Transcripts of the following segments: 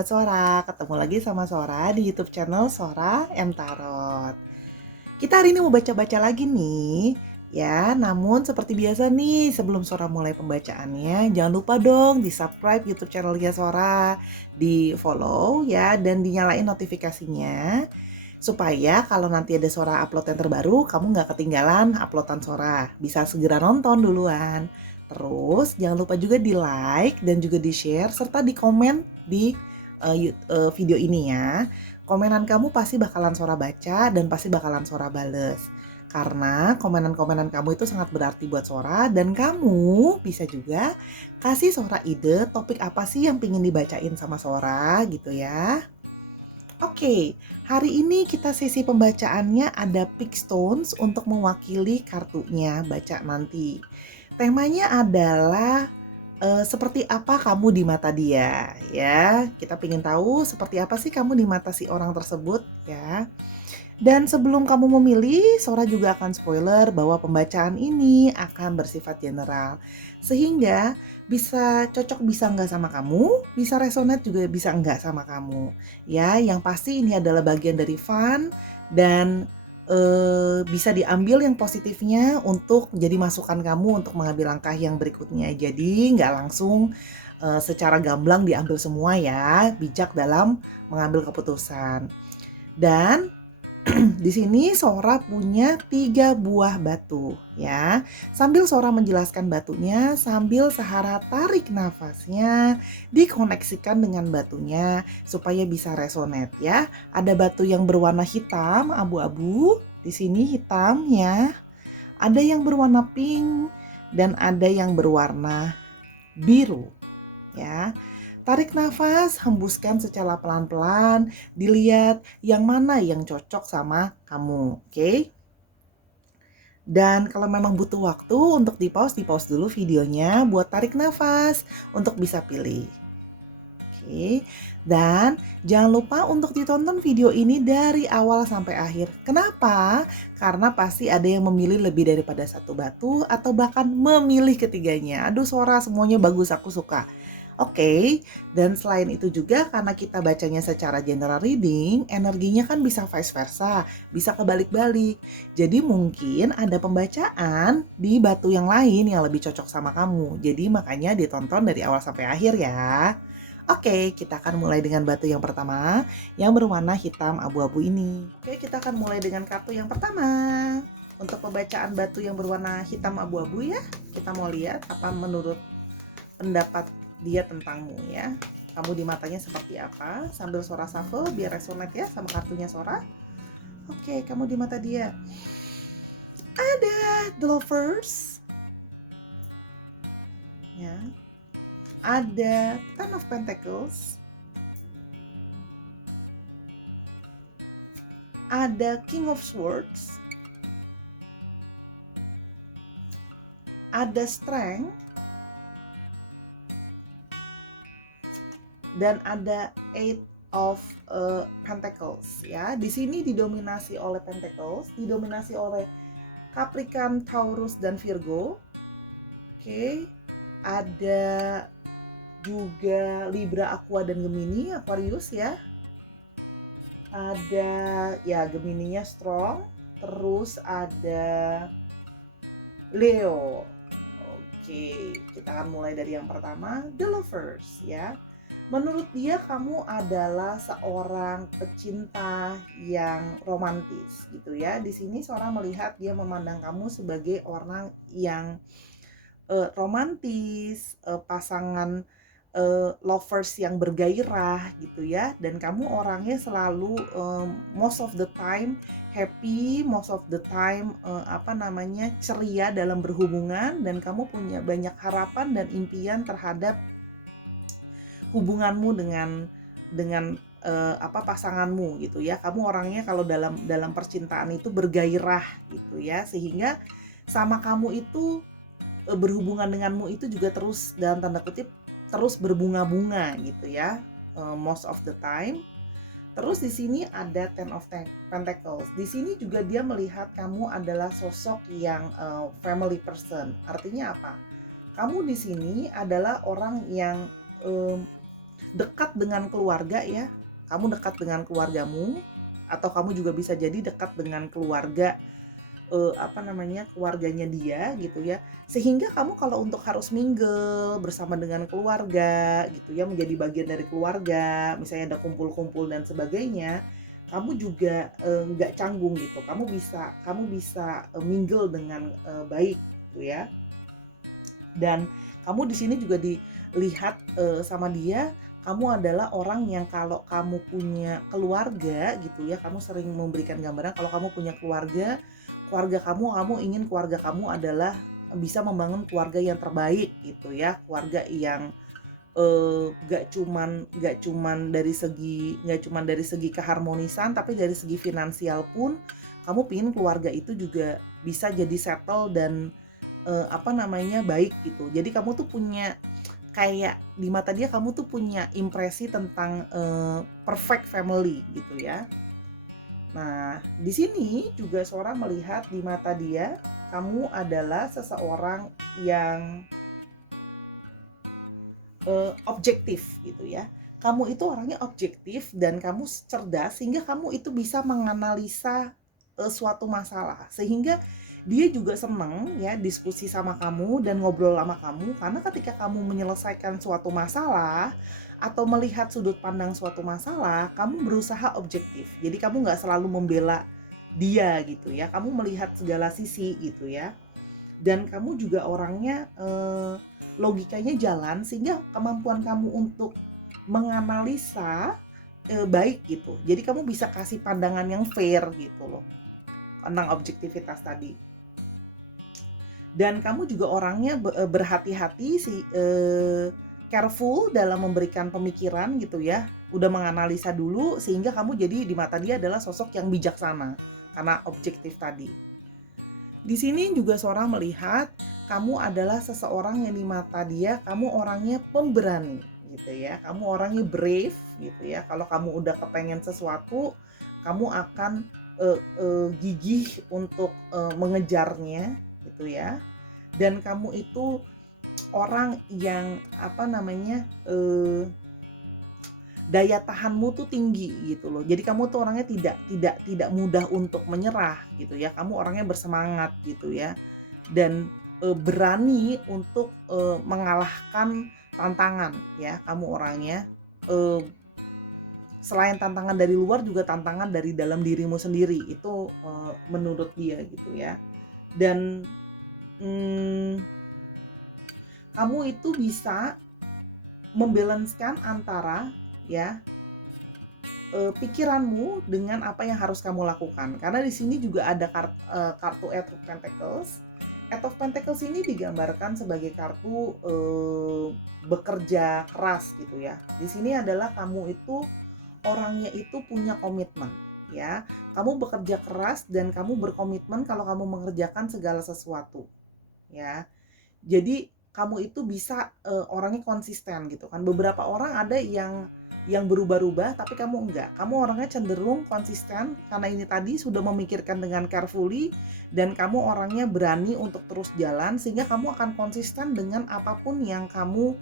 sahabat Sora, ketemu lagi sama Sora di YouTube channel Sora and Tarot. Kita hari ini mau baca-baca lagi nih, ya. Namun seperti biasa nih, sebelum Sora mulai pembacaannya, jangan lupa dong di subscribe YouTube channelnya Sora, di follow ya, dan dinyalain notifikasinya. Supaya kalau nanti ada Sora upload yang terbaru, kamu nggak ketinggalan uploadan Sora. Bisa segera nonton duluan. Terus jangan lupa juga di like dan juga di share serta di komen di video ini ya. Komenan kamu pasti bakalan Sora baca dan pasti bakalan Sora bales. Karena komenan-komenan kamu itu sangat berarti buat Sora dan kamu bisa juga kasih Sora ide topik apa sih yang pingin dibacain sama Sora gitu ya. Oke, hari ini kita sesi pembacaannya ada Pick Stones untuk mewakili kartunya baca nanti. Temanya adalah seperti apa kamu di mata dia ya. Kita pengen tahu seperti apa sih kamu di mata si orang tersebut ya. Dan sebelum kamu memilih, Sora juga akan spoiler bahwa pembacaan ini akan bersifat general. Sehingga bisa cocok bisa enggak sama kamu, bisa resonate juga bisa enggak sama kamu. Ya, yang pasti ini adalah bagian dari fun dan bisa diambil yang positifnya untuk jadi masukan kamu untuk mengambil langkah yang berikutnya. Jadi nggak langsung secara gamblang diambil semua ya, bijak dalam mengambil keputusan. Dan di sini Sora punya 3 buah batu ya. Sambil Sora menjelaskan batunya, sambil Sahara tarik nafasnya, dikoneksikan dengan batunya supaya bisa resonate ya. Ada batu yang berwarna hitam, abu-abu, di sini hitam ya. Ada yang berwarna pink dan ada yang berwarna biru ya. Tarik nafas, hembuskan secara pelan-pelan, dilihat yang mana yang cocok sama kamu, oke? Dan kalau memang butuh waktu untuk di pause dulu videonya buat tarik nafas untuk bisa pilih. Oke, dan jangan lupa untuk ditonton video ini dari awal sampai akhir. Kenapa? Karena pasti ada yang memilih lebih daripada satu batu atau bahkan memilih ketiganya. Aduh, Sora semuanya bagus, aku suka. Oke, dan selain itu juga karena kita bacanya secara general reading, energinya kan bisa vice versa, bisa kebalik-balik. Jadi mungkin ada pembacaan di batu yang lain yang lebih cocok sama kamu. Jadi makanya ditonton dari awal sampai akhir ya. Oke, kita akan mulai dengan batu yang pertama yang berwarna hitam abu-abu ini. Oke, kita akan mulai dengan kartu yang pertama. Untuk pembacaan batu yang berwarna hitam abu-abu ya, kita mau lihat apa menurut pendapat dia tentangmu ya. Kamu di matanya seperti apa? Sambil Sora shuffle biar resonate ya sama kartunya Sora. Oke, kamu di mata dia. Ada the lovers. Ya. Ada Ten of Pentacles. Ada King of Swords. Ada Strength. Dan ada Eight of Pentacles ya. Di sini didominasi oleh Pentacles, didominasi oleh Capricorn, Taurus dan Virgo. Oke. Ada juga Libra, Aqua dan Gemini, Aquarius ya. Ada ya Gemininya strong, terus ada Leo. Oke, kita akan mulai dari yang pertama, The Lovers ya. Menurut dia kamu adalah seorang pecinta yang romantis gitu ya. Di sini seorang melihat dia memandang kamu sebagai orang yang romantis, pasangan lovers yang bergairah gitu ya. Dan kamu orangnya selalu most of the time happy, most of the time ceria dalam berhubungan, dan kamu punya banyak harapan dan impian terhadap hubunganmu dengan pasanganmu gitu ya. Kamu orangnya kalau dalam percintaan itu bergairah gitu ya, sehingga sama kamu itu berhubungan denganmu itu juga terus dalam tanda kutip terus berbunga-bunga gitu ya, most of the time. Terus di sini ada Ten of Pentacles. Di sini juga dia melihat kamu adalah sosok yang family person. Artinya apa? Kamu di sini adalah orang yang dekat dengan keluarga ya. Kamu dekat dengan keluargamu, atau kamu juga bisa jadi dekat dengan keluarga, keluarganya dia gitu ya. Sehingga kamu kalau untuk harus mingle bersama dengan keluarga gitu ya, menjadi bagian dari keluarga, misalnya ada kumpul-kumpul dan sebagainya, kamu juga, nggak canggung gitu. Kamu bisa, mingle dengan, baik gitu ya. Dan kamu di sini juga dilihat, sama dia, kamu adalah orang yang kalau kamu punya keluarga gitu ya, kamu sering memberikan gambaran kalau kamu punya keluarga, kamu ingin keluarga kamu adalah bisa membangun keluarga yang terbaik gitu ya, keluarga yang, nggak cuman dari segi keharmonisan, tapi dari segi finansial pun kamu pengen keluarga itu juga bisa jadi settle dan, baik gitu. Jadi kamu tuh punya kayak di mata dia, kamu tuh punya impresi tentang, perfect family gitu ya. Nah, di sini juga seorang melihat di mata dia, kamu adalah seseorang yang, objektif gitu ya. Kamu itu orangnya objektif dan kamu cerdas sehingga kamu itu bisa menganalisa, suatu masalah. Sehingga dia juga senang ya diskusi sama kamu dan ngobrol sama kamu, karena ketika kamu menyelesaikan suatu masalah atau melihat sudut pandang suatu masalah, kamu berusaha objektif. Jadi kamu nggak selalu membela dia gitu ya, kamu melihat segala sisi gitu ya. Dan kamu juga orangnya, logikanya jalan sehingga kemampuan kamu untuk menganalisa, baik gitu. Jadi kamu bisa kasih pandangan yang fair gitu loh, tentang objektivitas tadi. Dan kamu juga orangnya berhati-hati careful dalam memberikan pemikiran gitu ya, udah menganalisa dulu sehingga kamu jadi di mata dia adalah sosok yang bijaksana, karena objektif tadi. Di sini juga seorang melihat kamu adalah seseorang yang di mata dia, kamu orangnya pemberani gitu ya. Kamu orangnya brave gitu ya. Kalau kamu udah kepengen sesuatu, kamu akan gigih untuk mengejarnya gitu ya. Dan kamu itu orang yang daya tahanmu tuh tinggi gitu loh. Jadi kamu tuh orangnya tidak mudah untuk menyerah gitu ya. Kamu orangnya bersemangat gitu ya. Dan berani untuk mengalahkan tantangan ya. Kamu orangnya selain tantangan dari luar juga tantangan dari dalam dirimu sendiri. Itu menurut dia gitu ya. Dan kamu itu bisa membalanskan antara ya pikiranmu dengan apa yang harus kamu lakukan. Karena di sini juga ada kartu Eight of Pentacles. Eight of Pentacles ini digambarkan sebagai kartu bekerja keras gitu ya. Di sini adalah kamu itu orangnya itu punya komitmen ya. Kamu bekerja keras dan kamu berkomitmen kalau kamu mengerjakan segala sesuatu ya. Jadi kamu itu bisa orangnya konsisten gitu kan. Beberapa orang ada yang berubah-ubah tapi kamu enggak. Kamu orangnya cenderung konsisten karena ini tadi sudah memikirkan dengan carefully dan kamu orangnya berani untuk terus jalan sehingga kamu akan konsisten dengan apapun yang kamu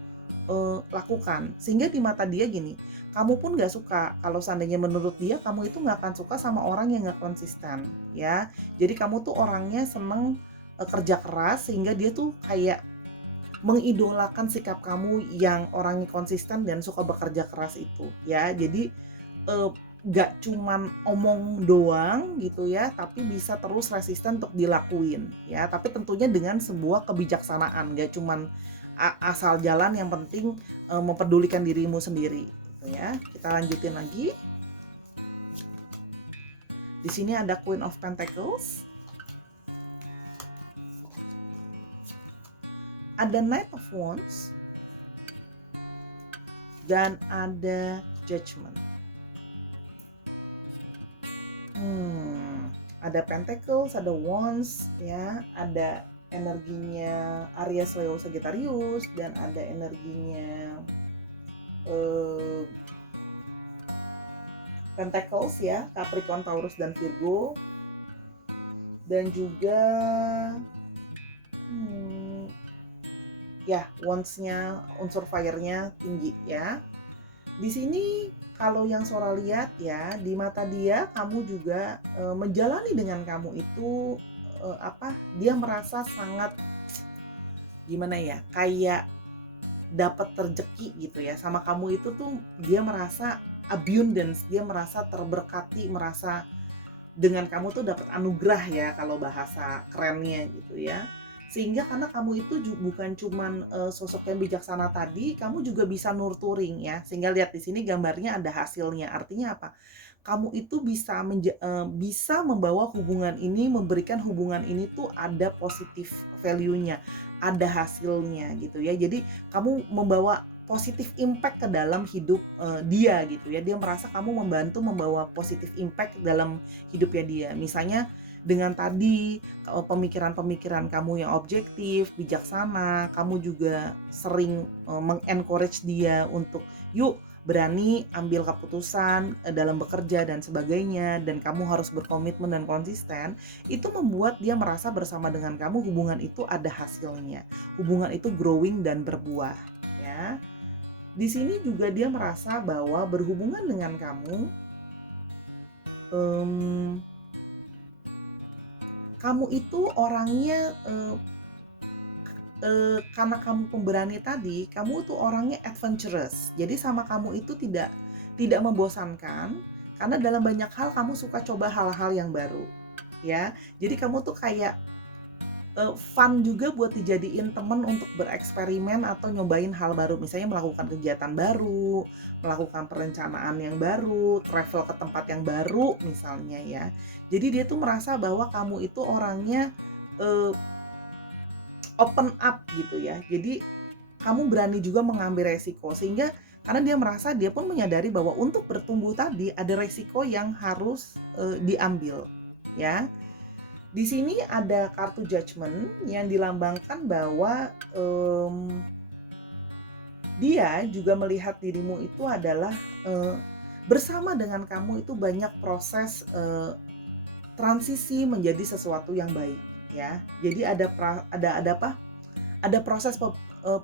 lakukan. Sehingga di mata dia gini, kamu pun nggak suka kalau seandainya menurut dia kamu itu nggak akan suka sama orang yang nggak konsisten ya. Jadi kamu tuh orangnya seneng kerja keras sehingga dia tuh kayak mengidolakan sikap kamu yang orangnya konsisten dan suka bekerja keras itu ya. Jadi nggak cuman omong doang gitu ya, tapi bisa terus resisten untuk dilakuin ya. Tapi tentunya dengan sebuah kebijaksanaan, nggak cuman asal jalan, yang penting memperdulikan dirimu sendiri gitu ya. Kita lanjutin lagi. Di sini ada Queen of Pentacles, ada Knight of Wands, dan ada Judgment. Ada Pentacles, ada Wands ya, ada energinya Aries, Leo, Sagittarius, dan ada energinya Pentacles ya, Capricorn, Taurus, dan Virgo. Dan juga ya Wands-nya unsur fire-nya tinggi ya. Di sini kalau yang Sora lihat ya, di mata dia kamu juga menjalani dengan kamu itu dia merasa sangat gimana ya, kayak dapat rezeki gitu ya. Sama kamu itu tuh dia merasa abundance, dia merasa terberkati, merasa dengan kamu tuh dapat anugerah ya kalau bahasa kerennya gitu ya. Sehingga karena kamu itu bukan cuman sosok yang bijaksana tadi, kamu juga bisa nurturing ya. Sehingga lihat di sini gambarnya ada hasilnya. Artinya apa? Kamu itu bisa membawa hubungan ini, memberikan hubungan ini tuh ada positif value-nya, ada hasilnya gitu ya. Jadi kamu membawa positif impact ke dalam hidup dia gitu ya. Dia merasa kamu membantu membawa positif impact dalam hidupnya dia. Misalnya dengan tadi pemikiran-pemikiran kamu yang objektif, bijaksana, kamu juga sering meng-encourage dia untuk yuk berani ambil keputusan dalam bekerja dan sebagainya, dan kamu harus berkomitmen dan konsisten. Itu membuat dia merasa bersama dengan kamu hubungan itu ada hasilnya, hubungan itu growing dan berbuah ya. Di sini juga dia merasa bahwa berhubungan dengan um, kamu itu orangnya karena kamu pemberani tadi, kamu tuh orangnya adventurous. Jadi sama kamu itu tidak membosankan, karena dalam banyak hal kamu suka coba hal-hal yang baru, ya. Jadi kamu tuh kayak fun juga buat dijadiin temen untuk bereksperimen atau nyobain hal baru. Misalnya melakukan kegiatan baru, melakukan perencanaan yang baru, travel ke tempat yang baru misalnya ya. Jadi dia tuh merasa bahwa kamu itu orangnya uh, open up gitu ya. Jadi kamu berani juga mengambil resiko, sehingga karena dia merasa, dia pun menyadari bahwa untuk bertumbuh tadi ada resiko yang harus diambil ya. Di sini ada kartu judgment yang dilambangkan bahwa dia juga melihat dirimu itu adalah bersama dengan kamu itu banyak proses transisi menjadi sesuatu yang baik ya. Jadi ada proses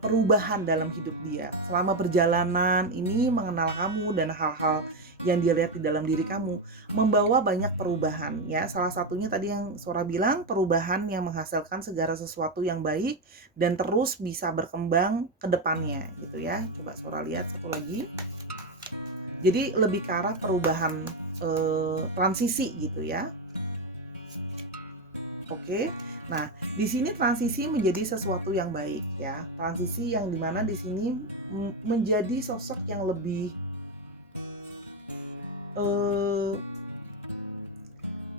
perubahan dalam hidup dia. Selama perjalanan ini mengenal kamu dan hal-hal yang dia lihat di dalam diri kamu membawa banyak perubahan ya. Salah satunya tadi yang Sora bilang, perubahan yang menghasilkan segala sesuatu yang baik dan terus bisa berkembang ke depannya gitu ya. Coba Sora lihat satu lagi. Jadi lebih ke arah perubahan transisi gitu ya. Oke. Nah, di sini transisi menjadi sesuatu yang baik ya. Transisi yang dimana di sini menjadi sosok yang lebih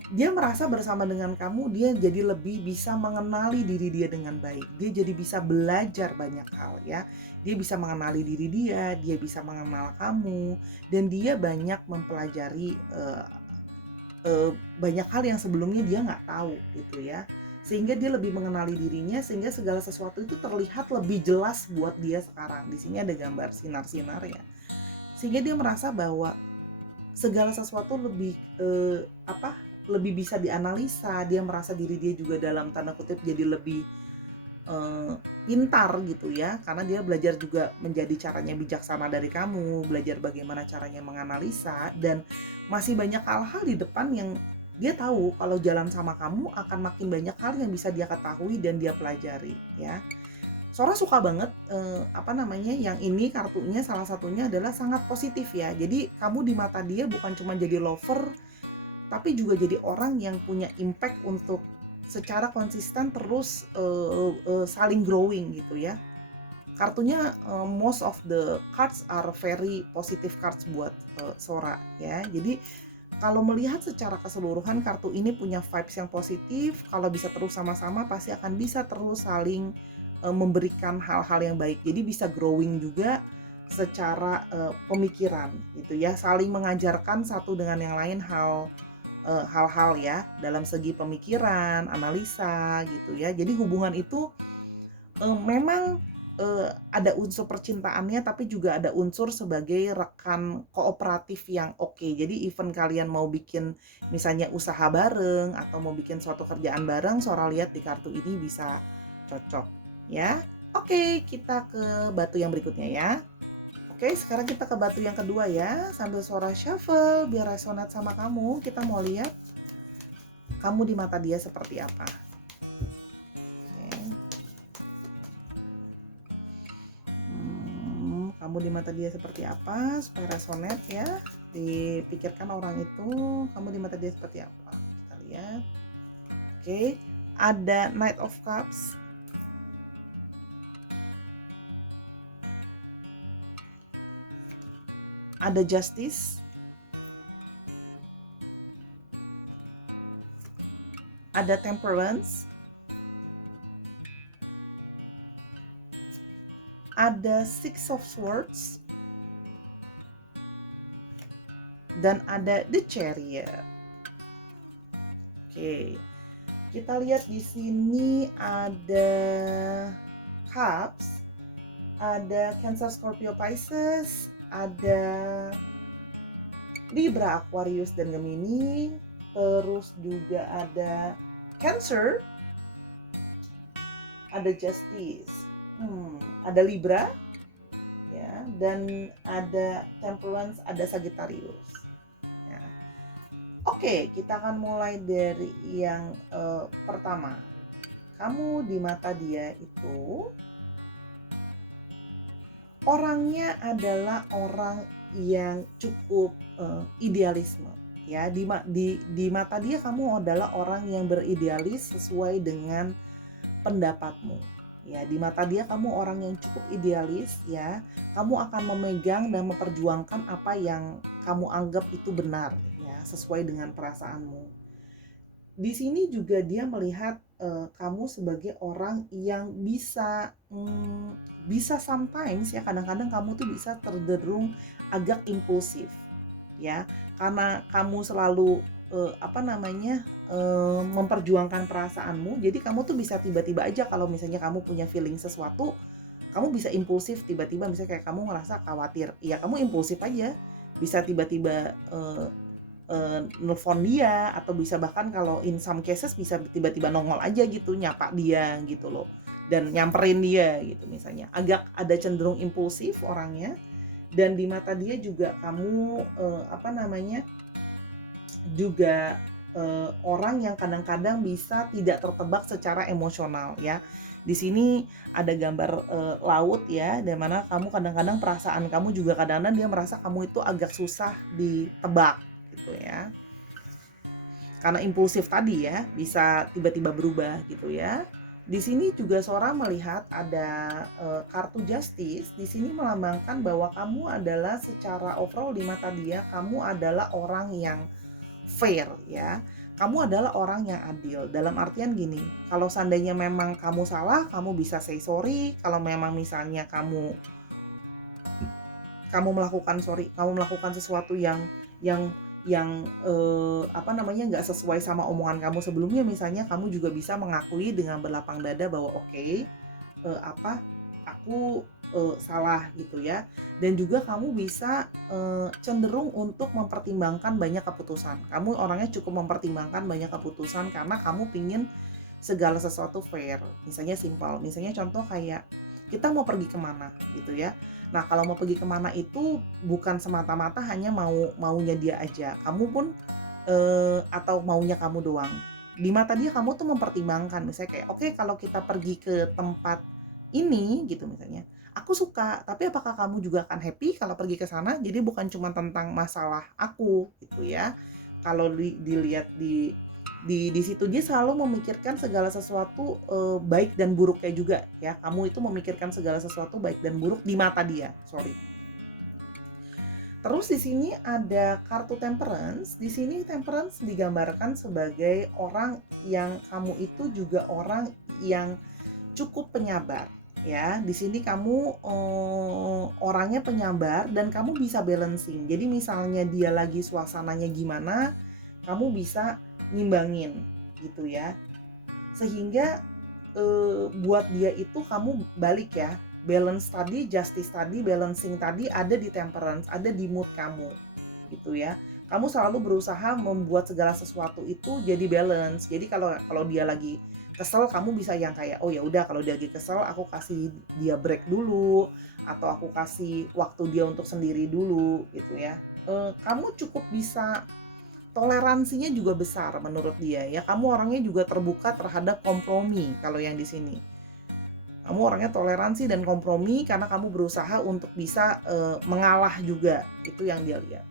dia merasa bersama dengan kamu, dia jadi lebih bisa mengenali diri dia dengan baik. Dia jadi bisa belajar banyak hal ya. Dia bisa mengenali diri dia bisa mengenal kamu, dan dia banyak mempelajari banyak hal yang sebelumnya dia nggak tahu gitu ya. Sehingga dia lebih mengenali dirinya, sehingga segala sesuatu itu terlihat lebih jelas buat dia sekarang. Di sini ada gambar sinar-sinar ya. Sehingga dia merasa bahwa segala sesuatu lebih bisa dianalisa. Dia merasa diri dia juga dalam tanda kutip jadi lebih pintar gitu ya, karena dia belajar juga menjadi caranya bijaksana dari kamu, belajar bagaimana caranya menganalisa, dan masih banyak hal-hal di depan yang dia tahu kalau jalan sama kamu akan makin banyak hal yang bisa dia ketahui dan dia pelajari ya. Sora suka banget yang ini kartunya, salah satunya adalah sangat positif ya. Jadi kamu di mata dia bukan cuma jadi lover, tapi juga jadi orang yang punya impact untuk secara konsisten terus saling growing gitu ya. Kartunya most of the cards are very positive cards buat Sora ya. Jadi kalau melihat secara keseluruhan, kartu ini punya vibes yang positif. Kalau bisa terus sama-sama, pasti akan bisa terus saling memberikan hal-hal yang baik. Jadi bisa growing juga secara pemikiran gitu ya. Saling mengajarkan satu dengan yang lain hal-hal ya dalam segi pemikiran, analisa gitu ya. Jadi hubungan itu memang ada unsur percintaannya, tapi juga ada unsur sebagai rekan kooperatif yang oke. Jadi even kalian mau bikin misalnya usaha bareng atau mau bikin suatu kerjaan bareng, Sora lihat di kartu ini bisa cocok ya. Oke, kita ke batu yang berikutnya ya. Oke, sekarang kita ke batu yang kedua ya. Sambil Sora shuffle biar resonate sama kamu, kita mau lihat kamu di mata dia seperti apa. Oke. Kamu di mata dia seperti apa supaya resonate ya. Dipikirkan orang itu, kamu di mata dia seperti apa. Kita lihat. Oke, ada Knight of Cups. Ada Justice. Ada Temperance. Ada Six of Swords. Dan ada The Chariot. Oke. Kita lihat di sini ada Cups, ada Cancer, Scorpio, Pisces, ada Libra, Aquarius, dan Gemini. Terus juga ada Cancer, ada Justice, ada Libra, ya, dan ada Temperance, ada Sagittarius. Ya. Oke, kita akan mulai dari yang pertama. Kamu di mata dia itu orangnya adalah orang yang cukup idealisme. Ya, di mata dia kamu adalah orang yang beridealis sesuai dengan pendapatmu. Ya, di mata dia kamu orang yang cukup idealis ya. Kamu akan memegang dan memperjuangkan apa yang kamu anggap itu benar ya, sesuai dengan perasaanmu. Di sini juga dia melihat kamu sebagai orang yang bisa sometimes ya, kadang-kadang kamu tuh bisa terderung agak impulsif ya, karena kamu selalu memperjuangkan perasaanmu. Jadi kamu tuh bisa tiba-tiba aja kalau misalnya kamu punya feeling sesuatu, kamu bisa impulsif tiba-tiba, misalnya kayak kamu ngerasa khawatir, ya kamu impulsif aja, bisa tiba-tiba nelfon dia, atau bisa bahkan kalau in some cases bisa tiba-tiba nongol aja gitu, nyapa dia gitu loh, dan nyamperin dia gitu misalnya. Agak ada cenderung impulsif orangnya. Dan di mata dia juga kamu juga orang yang kadang-kadang bisa tidak tertebak secara emosional ya. Di sini ada gambar laut ya, di mana kamu kadang-kadang perasaan kamu juga kadang-kadang dia merasa kamu itu agak susah ditebak gitu ya. Karena impulsif tadi ya, bisa tiba-tiba berubah gitu ya. Di sini juga Sora melihat ada kartu Justice. Di sini melambangkan bahwa kamu adalah secara overall di mata dia, kamu adalah orang yang fair ya. Kamu adalah orang yang adil. Dalam artian gini, kalau seandainya memang kamu salah, kamu bisa say sorry. Kalau memang misalnya kamu melakukan sesuatu yang nggak sesuai sama omongan kamu sebelumnya, misalnya kamu juga bisa mengakui dengan berlapang dada bahwa aku salah gitu ya. Dan juga kamu bisa cenderung untuk mempertimbangkan banyak keputusan. Kamu orangnya cukup mempertimbangkan banyak keputusan karena kamu pingin segala sesuatu fair. Misalnya simpel, misalnya contoh kayak kita mau pergi kemana gitu ya. Nah, kalau mau pergi kemana itu bukan semata-mata hanya maunya dia aja. Kamu pun atau maunya kamu doang. Di mata dia kamu tuh mempertimbangkan. Misalnya kayak oke, kalau kita pergi ke tempat ini gitu misalnya, aku suka, tapi apakah kamu juga akan happy kalau pergi ke sana? Jadi bukan cuma tentang masalah aku gitu ya. Kalau dilihat di situ dia selalu memikirkan segala sesuatu baik dan buruknya juga ya. Kamu itu memikirkan segala sesuatu baik dan buruk di mata dia. Terus di sini ada kartu Temperance. Di sini Temperance digambarkan sebagai orang yang kamu itu juga orang yang cukup penyabar ya. Di sini kamu orangnya penyabar dan kamu bisa balancing. Jadi misalnya dia lagi suasananya gimana, kamu bisa ngimbangin gitu ya. Sehingga buat dia itu kamu balik ya. Balance tadi, justice tadi, balancing tadi ada di Temperance, ada di mood kamu gitu ya. Kamu selalu berusaha membuat segala sesuatu itu jadi balance. Jadi kalau dia lagi Kesel kamu bisa yang kayak, oh ya udah kalau dia lagi kesel aku kasih dia break dulu, atau aku kasih waktu dia untuk sendiri dulu gitu ya. Kamu cukup bisa, toleransinya juga besar menurut dia ya. Kamu orangnya juga terbuka terhadap kompromi kalau yang di sini. Kamu orangnya toleransi dan kompromi karena kamu berusaha untuk bisa mengalah juga. Itu yang dia lihat.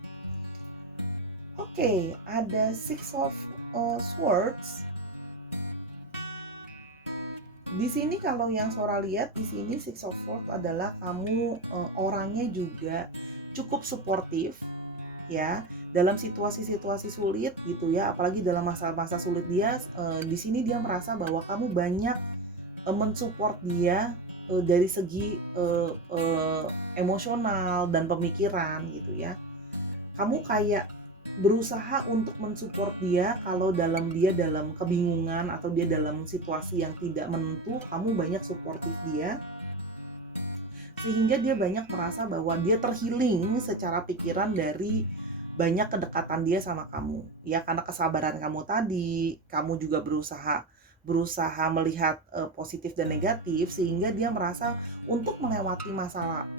Oke, ada Six of Swords. Di sini kalau yang Sora lihat di sini Six of Swords adalah kamu orangnya juga cukup suportif ya dalam situasi-situasi sulit gitu ya, apalagi dalam masa-masa sulit dia di sini dia merasa bahwa kamu banyak mensupport dia dari segi emosional dan pemikiran gitu ya. Kamu kayak berusaha untuk mensupport dia kalau dia dalam kebingungan atau dia dalam situasi yang tidak menentu, kamu banyak suportif dia sehingga dia banyak merasa bahwa dia terhealing secara pikiran dari banyak kedekatan dia sama kamu ya, karena kesabaran kamu tadi, kamu juga berusaha berusaha melihat positif dan negatif sehingga dia merasa untuk melewati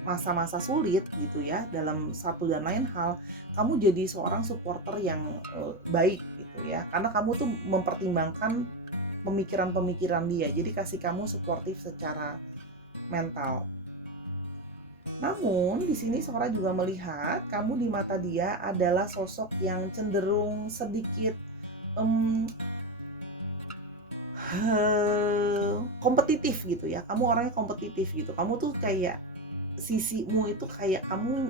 masa-masa sulit gitu ya dalam satu dan lain hal, kamu jadi seorang supporter yang baik gitu ya, karena kamu tuh mempertimbangkan pemikiran-pemikiran dia, jadi kasih kamu suportif secara mental. Namun di sini Sora juga melihat kamu di mata dia adalah sosok yang cenderung sedikit um, kompetitif gitu ya. Kamu orangnya kompetitif gitu. Kamu tuh kayak sisimu itu kayak kamu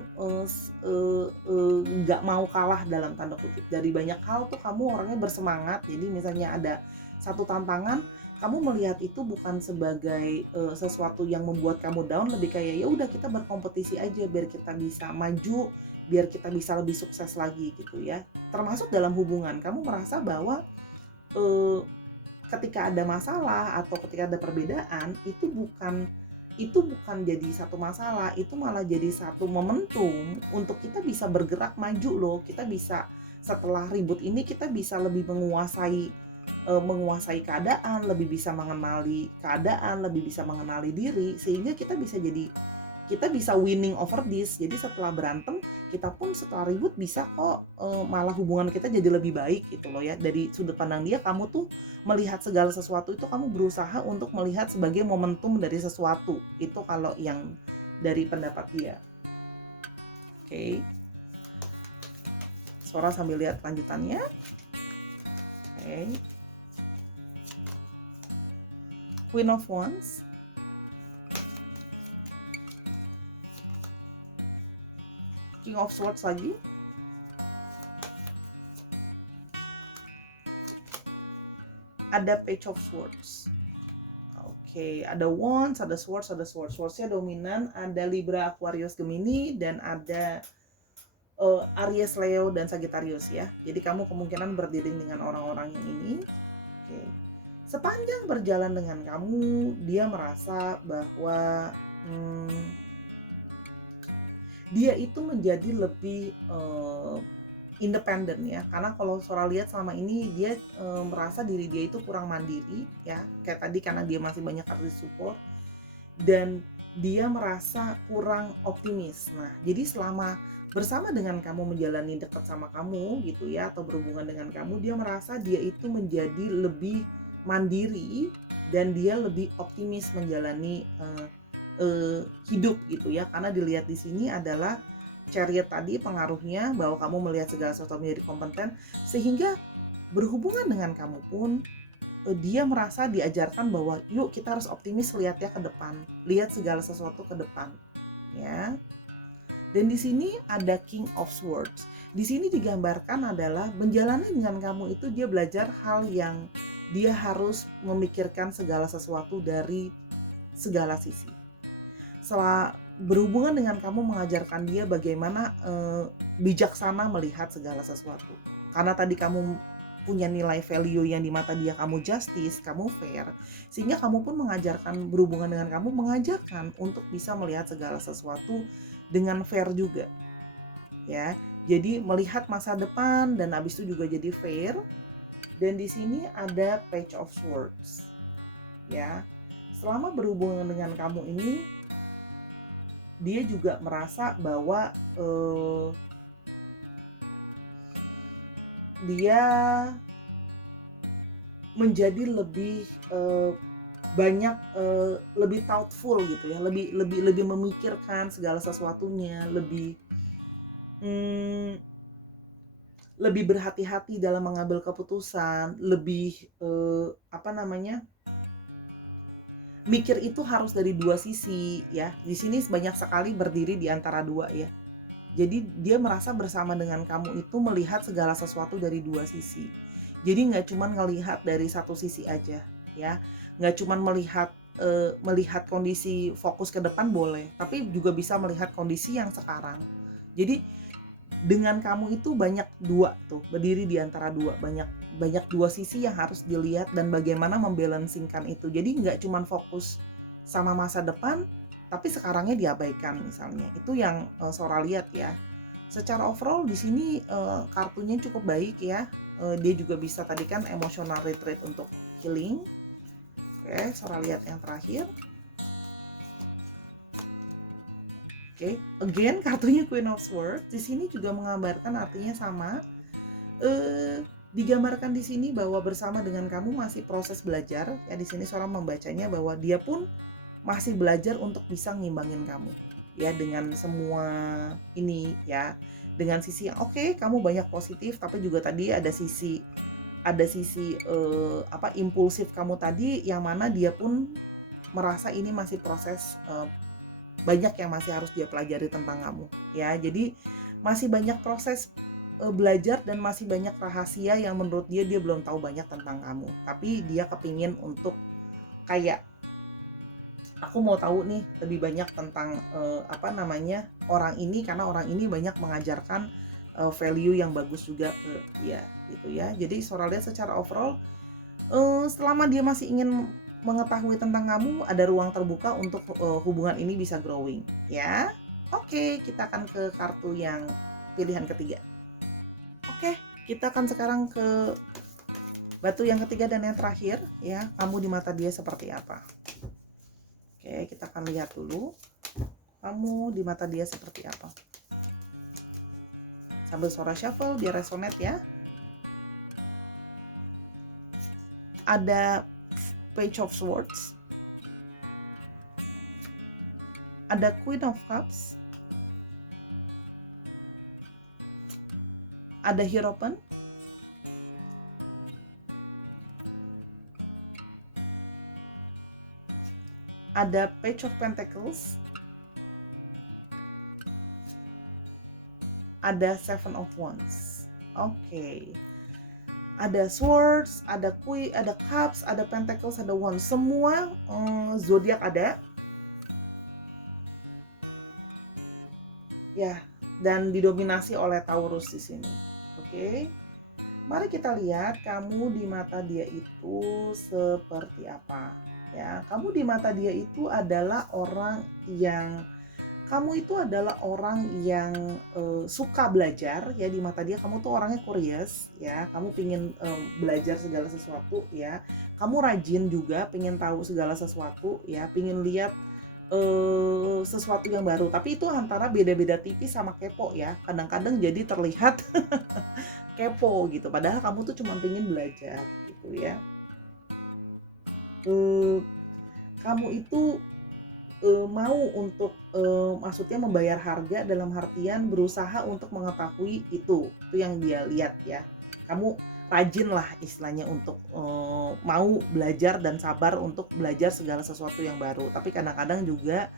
nggak mau kalah dalam tanda kutip. Dari banyak hal tuh kamu orangnya bersemangat. Jadi misalnya ada satu tantangan, kamu melihat itu bukan sebagai sesuatu yang membuat kamu down, lebih kayak ya udah kita berkompetisi aja biar kita bisa maju, biar kita bisa lebih sukses lagi gitu ya. Termasuk dalam hubungan, kamu merasa bahwa eh, ketika ada masalah atau ketika ada perbedaan itu bukan jadi satu masalah, itu malah jadi satu momentum untuk kita bisa bergerak maju loh. Kita bisa setelah ribut ini kita bisa lebih menguasai keadaan, lebih bisa mengenali keadaan, lebih bisa mengenali diri sehingga kita bisa winning over this. Jadi setelah berantem, kita pun setelah ribut bisa kok malah hubungan kita jadi lebih baik gitu loh ya. Dari sudut pandang dia, kamu tuh melihat segala sesuatu itu kamu berusaha untuk melihat sebagai momentum dari sesuatu. Itu kalau yang dari pendapat dia. Oke. Sora sambil lihat lanjutannya. Oke. Queen of Wands. King of Swords lagi. Ada Page of Swords. Oke, ada Wands, ada Swords, ada Swords. Swords-nya dominan, ada Libra, Aquarius, Gemini, dan ada Aries, Leo, dan Sagittarius ya. Jadi kamu kemungkinan berdealing dengan orang-orang yang ini. Oke. Sepanjang berjalan dengan kamu, dia merasa bahwa dia itu menjadi lebih independen ya, karena kalau Sora lihat selama ini dia merasa diri dia itu kurang mandiri ya, kayak tadi karena dia masih banyak artis support dan dia merasa kurang optimis. Nah, jadi selama bersama dengan kamu, menjalani dekat sama kamu gitu ya, atau berhubungan dengan kamu, dia merasa dia itu menjadi lebih mandiri dan dia lebih optimis menjalani hidup gitu ya, karena dilihat di sini adalah Chariot tadi pengaruhnya bahwa kamu melihat segala sesuatu menjadi kompeten sehingga berhubungan dengan kamu pun dia merasa diajarkan bahwa yuk kita harus optimis, lihat ya ke depan, lihat segala sesuatu ke depan ya. Dan di sini ada King of Swords. Di sini digambarkan adalah menjalani dengan kamu itu dia belajar hal yang dia harus memikirkan segala sesuatu dari segala sisi. Setelah berhubungan dengan kamu mengajarkan dia bagaimana bijaksana melihat segala sesuatu. Karena tadi kamu punya nilai value yang di mata dia kamu justice, kamu fair, sehingga kamu pun mengajarkan, berhubungan dengan kamu mengajarkan untuk bisa melihat segala sesuatu dengan fair juga. Ya. Jadi melihat masa depan dan habis itu juga jadi fair. Dan di sini ada Page of Swords. ya. Selama berhubungan dengan kamu ini, dia juga merasa bahwa dia menjadi lebih banyak lebih thoughtful gitu ya, lebih lebih lebih memikirkan segala sesuatunya, mmm, lebih berhati-hati dalam mengambil keputusan, lebih apa namanya, mikir itu harus dari dua sisi ya. Di sini banyak sekali berdiri di antara dua ya. Jadi dia merasa bersama dengan kamu itu melihat segala sesuatu dari dua sisi. Jadi nggak cuman ngelihat dari satu sisi aja ya, nggak cuman melihat kondisi fokus ke depan boleh, tapi juga bisa melihat kondisi yang sekarang. Jadi dengan kamu itu banyak dua tuh, berdiri di antara dua, banyak banyak dua sisi yang harus dilihat dan bagaimana membalancingkan itu. Jadi nggak cuman fokus sama masa depan, tapi sekarangnya diabaikan misalnya. Itu yang Sora lihat ya. Secara overall di sini kartunya cukup baik ya. Dia juga bisa tadi kan emotional retreat untuk healing. Oke, Sora lihat yang terakhir. Oke, again kartunya Queen of Swords. Di sini juga menggambarkan artinya sama. Digambarkan di sini bahwa bersama dengan kamu masih proses belajar. Ya di sini seorang membacanya bahwa dia pun masih belajar untuk bisa ngimbangin kamu. Ya dengan semua ini ya. Dengan sisi yang oke, kamu banyak positif, tapi juga tadi ada sisi impulsif kamu tadi yang mana dia pun merasa ini masih proses banyak yang masih harus dia pelajari tentang kamu ya. Jadi masih banyak proses belajar dan masih banyak rahasia yang menurut dia belum tahu banyak tentang kamu, tapi dia kepingin untuk kayak aku mau tahu nih lebih banyak tentang orang ini karena orang ini banyak mengajarkan value yang bagus juga ke dia gitu ya. Jadi Sora lihat secara overall selama dia masih ingin mengetahui tentang kamu, ada ruang terbuka untuk hubungan ini bisa growing ya. Oke, kita akan ke kartu yang pilihan ketiga. Oke, kita akan sekarang ke batu yang ketiga dan yang terakhir ya. Kamu di mata dia seperti apa? Oke, kita akan lihat dulu kamu di mata dia seperti apa. Sambil Sora shuffle biar resonate ya. Ada Page of Swords, ada Queen of Cups, ada Hierophant, ada Page of Pentacles, ada Seven of Wands. Oke. Ada Swords, ada Queen, ada Cups, ada Pentacles, ada Wands. Semua zodiak ada. Ya, dan didominasi oleh Taurus di sini. Oke. Mari kita lihat kamu di mata dia itu seperti apa. Ya, kamu di mata dia itu adalah orang yang suka belajar ya. Di mata dia kamu tuh orangnya curious ya, kamu pingin belajar segala sesuatu ya, kamu rajin juga, pingin tahu segala sesuatu ya, pingin lihat sesuatu yang baru, tapi itu antara beda-beda tipis sama kepo ya. Kadang-kadang jadi terlihat kepo gitu, padahal kamu tuh cuma pingin belajar gitu ya. Kamu itu mau untuk maksudnya membayar harga dalam artian berusaha untuk mengetahui itu yang dia lihat ya. Kamu rajin lah istilahnya untuk mau belajar dan sabar untuk belajar segala sesuatu yang baru, tapi kadang-kadang juga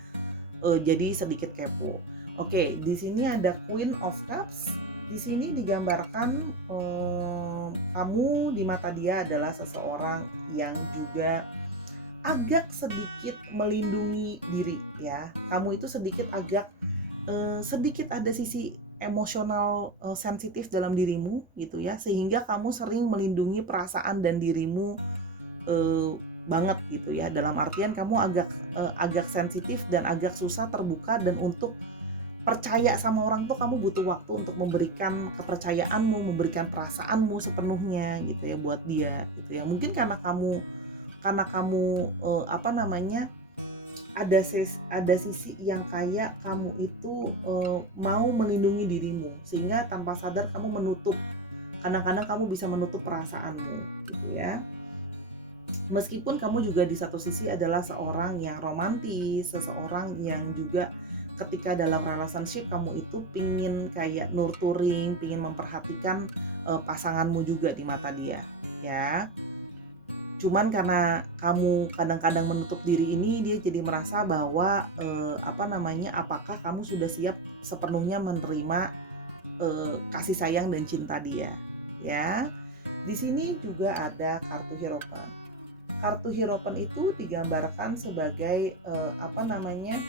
jadi sedikit kepo. Oke, di sini ada Queen of Cups. Di sini digambarkan kamu di mata dia adalah seseorang yang juga agak sedikit melindungi diri ya. Kamu itu sedikit ada sisi emosional sensitif dalam dirimu gitu ya, sehingga kamu sering melindungi perasaan dan dirimu banget gitu ya. Dalam artian kamu agak sensitif dan agak susah terbuka, dan untuk percaya sama orang tuh kamu butuh waktu untuk memberikan kepercayaanmu, memberikan perasaanmu sepenuhnya gitu ya buat dia gitu ya. Mungkin karena kamu karena kamu apa namanya, ada sisi yang kayak kamu itu mau melindungi dirimu, sehingga tanpa sadar kamu menutup, kadang-kadang kamu bisa menutup perasaanmu gitu ya. Meskipun kamu juga di satu sisi adalah seorang yang romantis, seseorang yang juga ketika dalam relationship kamu itu pingin kayak nurturing, pingin memperhatikan pasanganmu juga di mata dia, ya. Cuman karena kamu kadang-kadang menutup diri ini, dia jadi merasa bahwa apa namanya, apakah kamu sudah siap sepenuhnya menerima kasih sayang dan cinta dia, ya. Di sini juga ada kartu Hierophant. Kartu Hierophant itu digambarkan sebagai apa namanya,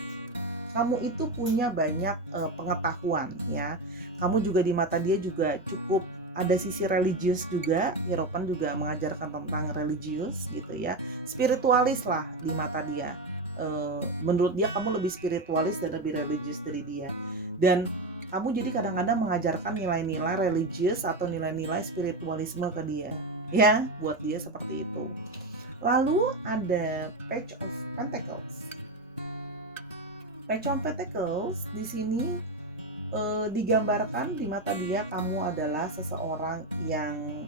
kamu itu punya banyak pengetahuan ya. Kamu juga di mata dia juga cukup ada sisi religius juga. Hierophant juga mengajarkan tentang religius gitu ya. Spiritualis lah di mata dia. Menurut dia kamu lebih spiritualis dan lebih religius dari dia. Dan kamu jadi kadang-kadang mengajarkan nilai-nilai religius atau nilai-nilai spiritualisme ke dia. Ya, buat dia seperti itu. Lalu ada Page of Pentacles. Page of Pentacles di sini digambarkan di mata dia kamu adalah seseorang yang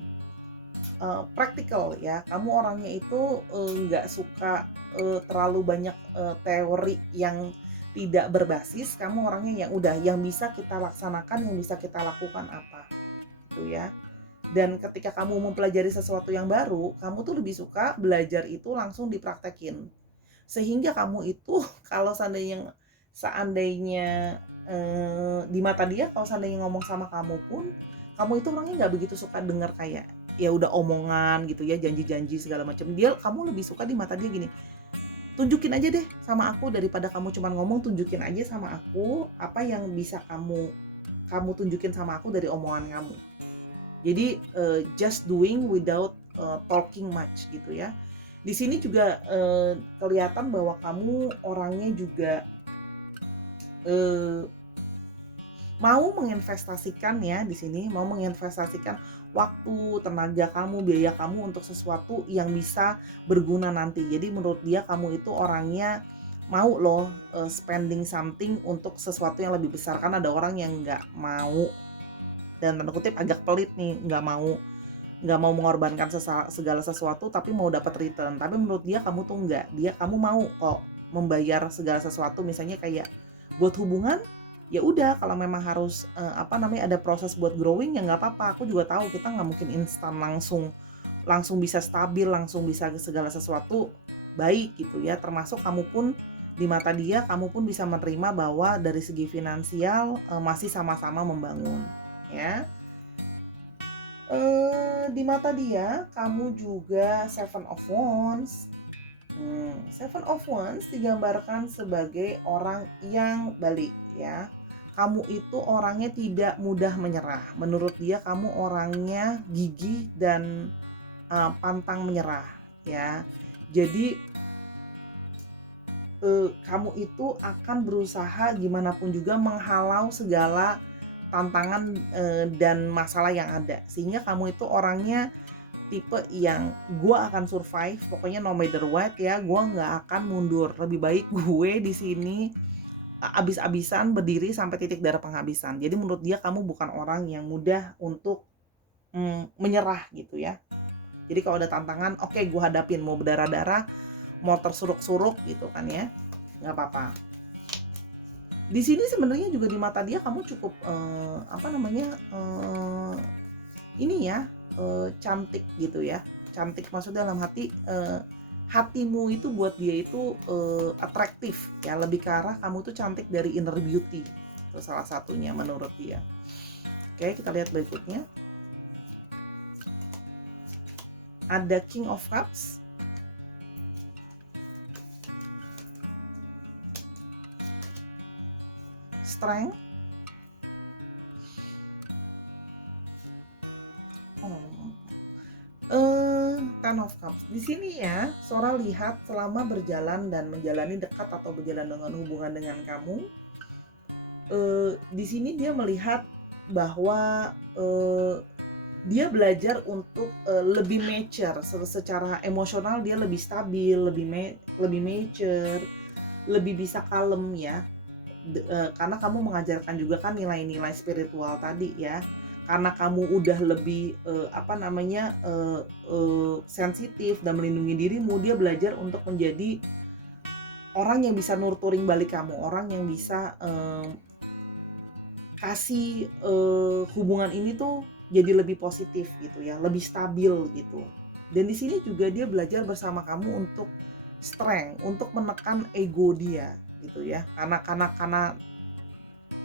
praktikal ya. Kamu orangnya itu nggak suka terlalu banyak teori yang tidak berbasis. Kamu orangnya yang udah yang bisa kita laksanakan, yang bisa kita lakukan apa gitu ya. Dan ketika kamu mempelajari sesuatu yang baru, kamu tuh lebih suka belajar itu langsung dipraktekin. Sehingga kamu itu kalau seandainya di mata dia kalau seandainya ngomong sama kamu pun, kamu itu orangnya nggak begitu suka denger kayak ya udah omongan gitu ya, janji-janji segala macam. Kamu lebih suka di mata dia gini, tunjukin aja deh sama aku, daripada kamu cuma ngomong, tunjukin aja sama aku apa yang bisa kamu kamu tunjukin sama aku dari omongan kamu. Jadi just doing without talking much gitu ya. Di sini juga kelihatan bahwa kamu orangnya juga mau menginvestasikan ya di sini, mau menginvestasikan waktu, tenaga kamu, biaya kamu untuk sesuatu yang bisa berguna nanti. Jadi menurut dia kamu itu orangnya mau loh spending something untuk sesuatu yang lebih besar. Kan ada orang yang nggak mau, dan tanda kutip agak pelit nih, nggak mau mengorbankan segala sesuatu tapi mau dapat return. Tapi menurut dia kamu tuh enggak, kamu mau kok membayar segala sesuatu, misalnya kayak buat hubungan, ya udah kalau memang harus apa namanya, ada proses buat growing ya nggak apa-apa. Aku juga tahu kita nggak mungkin instan langsung bisa stabil, langsung bisa segala sesuatu baik gitu ya. Termasuk kamu pun di mata dia, kamu pun bisa menerima bahwa dari segi finansial masih sama-sama membangun ya. Di mata dia kamu juga Seven of Wands. Seven of Wands digambarkan sebagai orang yang balik ya. Kamu itu orangnya tidak mudah menyerah. Menurut dia kamu orangnya gigih dan pantang menyerah ya. Jadi kamu itu akan berusaha gimana pun juga menghalau segala tantangan dan masalah yang ada, sehingga kamu itu orangnya tipe yang gue akan survive, pokoknya no matter what ya, gue nggak akan mundur. Lebih baik gue di sini abis-abisan berdiri sampai titik darah penghabisan. Jadi menurut dia kamu bukan orang yang mudah untuk menyerah gitu ya. Jadi kalau ada tantangan, oke, gue hadapin, mau berdarah-darah, mau tersuruk-suruk gitu kan ya, nggak apa-apa. Di sini sebenarnya juga di mata dia kamu cukup apa namanya, ini ya, cantik gitu ya. Cantik maksudnya dalam hatimu itu buat dia itu atraktif ya, lebih ke arah kamu tuh cantik dari inner beauty. Itu salah satunya menurut dia. Oke, kita lihat berikutnya. Ada King of Cups. Strength. Ten of Cups. Di sini ya, Sora lihat selama berjalan dan menjalani dekat atau berjalan dengan hubungan dengan kamu, di sini dia melihat bahwa dia belajar untuk lebih mature secara emosional, dia lebih stabil, lebih mature, lebih bisa kalem ya. Karena kamu mengajarkan juga kan nilai-nilai spiritual tadi ya. Karena kamu udah lebih sensitif dan melindungi dirimu, dia belajar untuk menjadi orang yang bisa nurturing balik kamu, orang yang bisa kasih hubungan ini tuh jadi lebih positif gitu ya, lebih stabil gitu. Dan di sini juga dia belajar bersama kamu untuk strength, untuk menekan ego dia gitu ya. Karena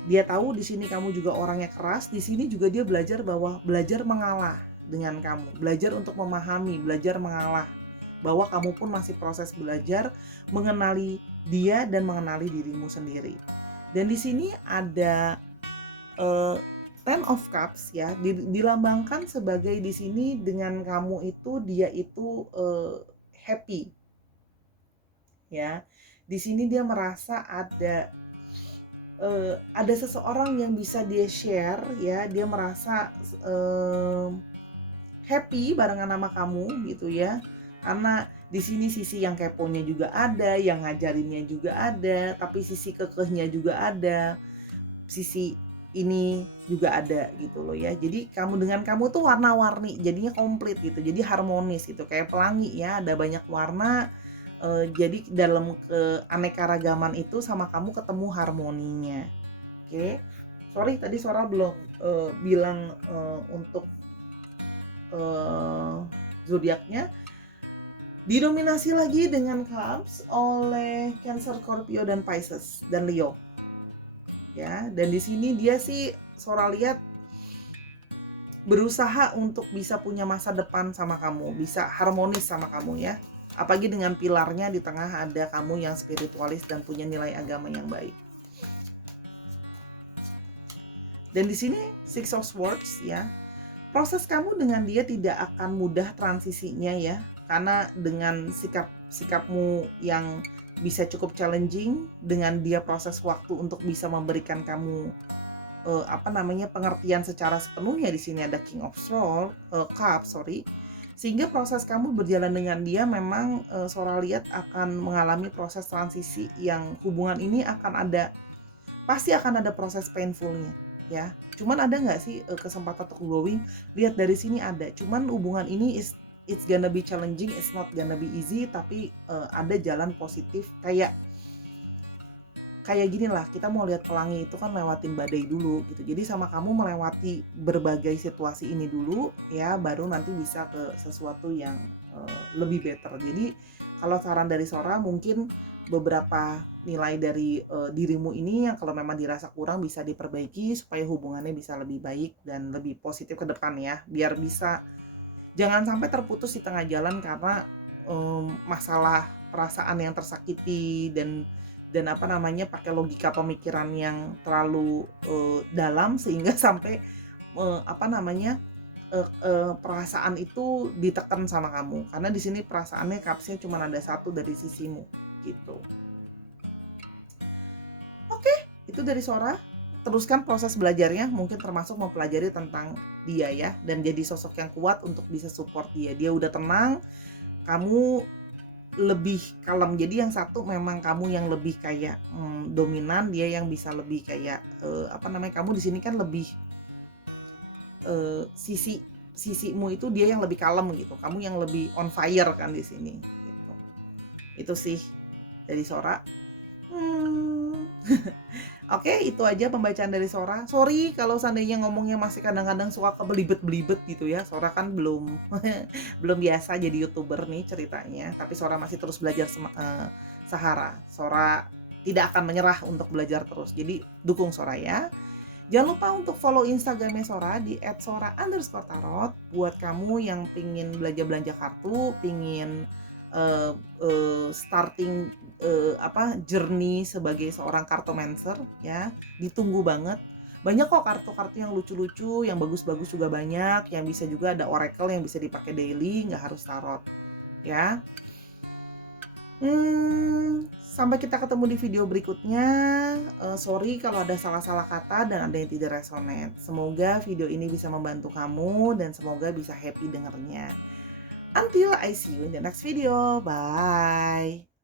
dia tahu di sini kamu juga orangnya keras, di sini juga dia belajar bahwa belajar mengalah dengan kamu, belajar untuk memahami, belajar mengalah, bahwa kamu pun masih proses belajar mengenali dia dan mengenali dirimu sendiri. Dan di sini ada Ten of Cups ya, dilambangkan sebagai di sini dengan kamu itu, dia itu happy ya. Di sini dia merasa ada seseorang yang bisa dia share ya, dia merasa happy barengan sama kamu gitu ya. Karena di sini sisi yang keponya juga ada, yang ngajarinnya juga ada, tapi sisi kekehnya juga ada, sisi ini juga ada gitu loh ya. Jadi dengan kamu tuh warna-warni, jadinya komplit gitu, jadi harmonis gitu, kayak pelangi ya, ada banyak warna. Jadi dalam keanekaragaman itu sama kamu ketemu harmoninya. Oke. Sorry tadi Sora belum bilang untuk zodiaknya. Didominasi lagi dengan Cups oleh Cancer, Scorpio dan Pisces dan Leo. Ya, dan di sini dia sih Sora lihat berusaha untuk bisa punya masa depan sama kamu, bisa harmonis sama kamu ya. Apalagi dengan pilarnya di tengah ada kamu yang spiritualis dan punya nilai agama yang baik. Dan di sini Six of Swords ya. Proses kamu dengan dia tidak akan mudah transisinya ya, karena dengan sikapmu yang bisa cukup challenging, dengan dia proses waktu untuk bisa memberikan kamu pengertian secara sepenuhnya. Di sini ada King of Cups, sehingga proses kamu berjalan dengan dia memang Sora lihat akan mengalami proses transisi yang hubungan ini pasti akan ada proses painfulnya ya. Cuman ada nggak sih kesempatan untuk growing? Lihat dari sini ada. Cuman hubungan ini it's gonna be challenging, it's not gonna be easy, tapi ada jalan positif. Kayak gini lah, kita mau lihat pelangi itu kan lewatin badai dulu gitu. Jadi sama kamu melewati berbagai situasi ini dulu ya, baru nanti bisa ke sesuatu yang lebih better. Jadi kalau saran dari Sora, mungkin beberapa nilai dari dirimu ini yang kalau memang dirasa kurang bisa diperbaiki supaya hubungannya bisa lebih baik dan lebih positif ke depan ya. Biar bisa, jangan sampai terputus di tengah jalan karena masalah perasaan yang tersakiti dan pakai logika pemikiran yang terlalu dalam sehingga sampai perasaan itu ditekan sama kamu. Karena di sini perasaannya Cupsnya cuma ada satu dari sisimu gitu. Oke, itu dari Sora. Teruskan proses belajarnya, mungkin termasuk mempelajari tentang dia ya, dan jadi sosok yang kuat untuk bisa support dia. Dia udah tenang, kamu lebih kalem. Jadi yang satu memang kamu yang lebih kayak dominan, dia yang bisa lebih kayak kamu di sini kan lebih sisimu itu dia yang lebih kalem gitu, kamu yang lebih on fire kan di sini gitu. Itu sih dari Sora. Oke, itu aja pembacaan dari Sora. Sorry kalau seandainya ngomongnya masih kadang-kadang suka kebelibet-belibet gitu ya. Sora kan belum belum biasa jadi YouTuber nih ceritanya, tapi Sora masih terus belajar Sahara. Sora tidak akan menyerah untuk belajar terus. Jadi dukung Sora ya. Jangan lupa untuk follow Instagramnya Sora di @sora_tarot buat kamu yang pingin belanja kartu, pingin starting journey sebagai seorang kartomancer ya. Ditunggu banget. Banyak kok kartu-kartu yang lucu-lucu, yang bagus-bagus juga banyak, yang bisa juga ada oracle yang bisa dipakai daily, nggak harus tarot ya. Sampai kita ketemu di video berikutnya. Sorry kalau ada salah-salah kata dan ada yang tidak resonate. Semoga video ini bisa membantu kamu dan semoga bisa happy dengernya. Until I see you in the next video. Bye.